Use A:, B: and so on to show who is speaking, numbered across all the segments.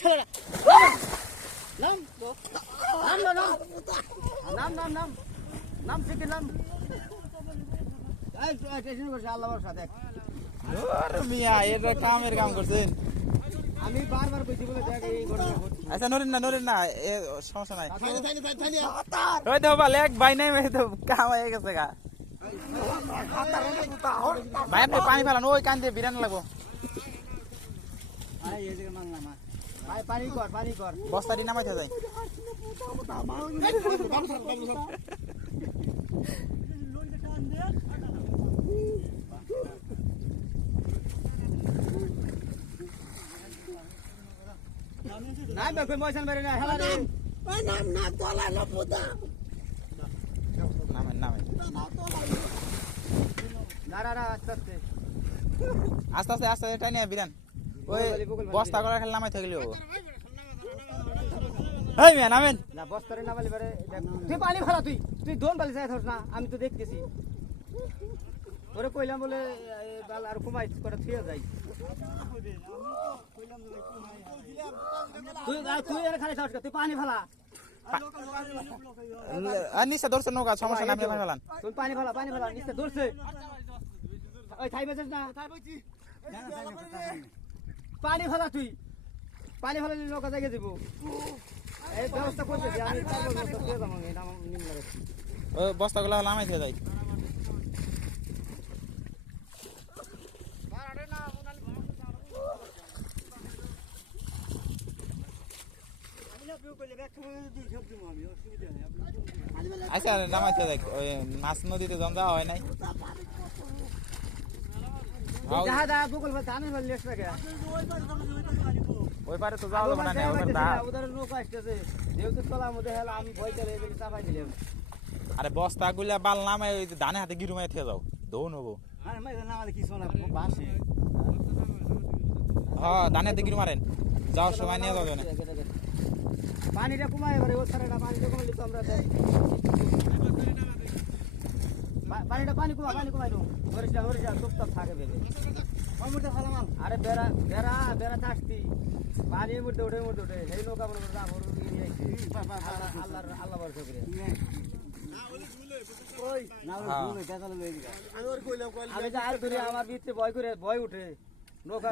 A: ছেলেরা নাম নাম নাম। নাম আমি বারবার কইছি বলে
B: আচ্ছা নরেন না নরেন না এ সমস্যা নাই। ওই দেখো বা লেগ ভাই নাই মেয়ে তো কাম হয়ে গেছে গা। ভাই আপনি পানি ফেলান ওই কান দিয়ে বিরান লাগবো।
A: এই মাংলা মা
B: বস্তাটি নামাইতে যাই।
A: নাই বে কই ময়সান বেরে না হেলা রে
B: নামেন নামেন।
A: না না না। আস্তে আস্তে।
B: আস্তে আস্তে আস্তে টাই নিয়ে বিরান ওই বস্তা করে খালি নামাই থাকলে হব এই মিয়া নামেন।
A: না বস্তারে না বলি বেরে তুই পানি ফেলা তুই তুই দোন বালি যাই ধরস না আমি তো দেখতেছি। ওরে কইলাম বলে বাল আর কুমাই করে থুয়ে যাই। তুই তুই আর খালি খাওয়াস তুই পানি ফেলা।
B: আর নিচে ধরছে নৌকা সমস্যা নাই পানি ফেলান
A: পানি ফেলা পানি ফেলা নিচে ধরছে। ওই থাই বেছিস না? পানি ফেলা তুই। পানি ফেলালে নৌকা জায়গা দিব। এই ব্যবস্থা করতেছি আমি তার ব্যবস্থা করে যাব আমার নিম্ন
B: বস্তাগুলো নামাইতে যাই। আচ্ছা নামাইতে যাই। ওই মাছ নদীতে জন যাওয়া হয় নাই।
A: তুই যাহা যা ভাই দামে ফেলে লেস রাখে
B: ওই পারে তো যাওয়া যাবে না ওই পারে দা-
A: ওদের নৌকা আসতেছে যেহেতু তোলা মধ্যে হেলা আমি ভয় চলে এগুলি চাপাই দিলাম।
B: আরে বস্তা গুলা বাল নামে ওই ধানে হাতে গিরু মাই থেকে যাও। দৌন হব
A: আরে মাই না মানে কি শোনা বাসে।
B: হ্যাঁ ধানে হাতে গিরু মারেন। যাওয়ার সময় নিয়ে যাবে
A: পানিটা কমাই এবারে ও ছাড়া পানিটা কমাইলে তো আমরা দেখ পা- পানিটা পানি কমা পানি কমাই নো হরিষা হরিষা চুপচাপ থাকে ভেবে আরে বেড়া বেড়া বেড়া থাকতি। পানির মধ্যে উঠে মধ্যে উঠে। সেই নৌকা মনে করে আমার আল্লাহর আল্লাহ ভরসা করে। আমি যে আর আমার ভিতরে ভয় করে ভয় উঠে। নৌকা।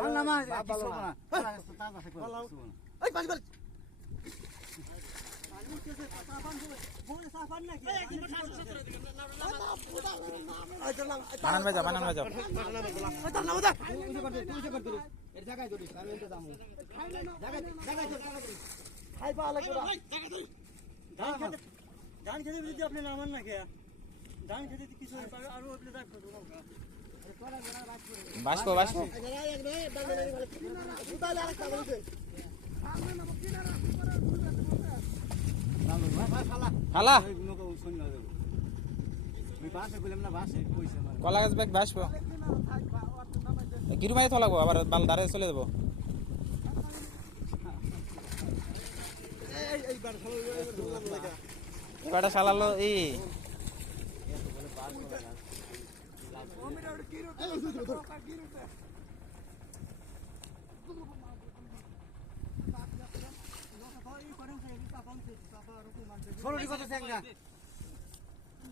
B: বানান বাজাও বানান
A: না।
C: ধান খেতে যদি আপনি নামান না খেয়া ধান খেতে কিছু আরও আপনি রাখতে
B: বাসবো বাসবো হালা কলা গাছ ব্যাগ বাসবো গিরু মাই তো লাগবো আবার বাল দাঁড়ে চলে যাব। কয়টা সালালো এই
A: ষোলোটি কত স্যাংরা? গল্প শুধু দেখো না, আরে-
B: ও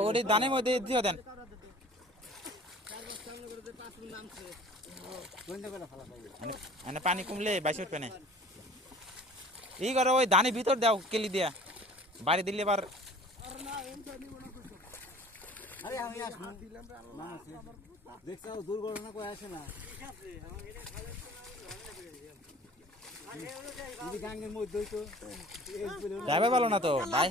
B: ওটি দানের মধ্যে দিয়ে দেন। মানে- পানি কমলে বাইশ উঠবে না। ই করে ওই ধানের ভিতর দাও কেলি দিয়া। বাড়ি দিলে এবার
A: আরে আমি আসব। না। দুর্ঘটনা কই আসে
B: ভালো তো। ভাই।
A: এই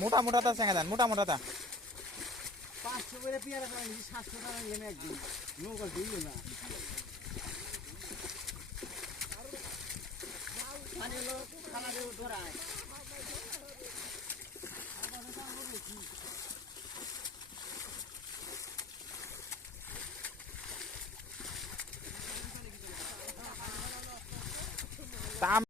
B: মোটা মোটাটা চেঙে দেন মোটা মোটাটা
D: পাঁচশো করে পেয়ারা খাওয়াইছি সাতশো টাকা নিলাম একদিন। নৌকা দিল না।
B: মানে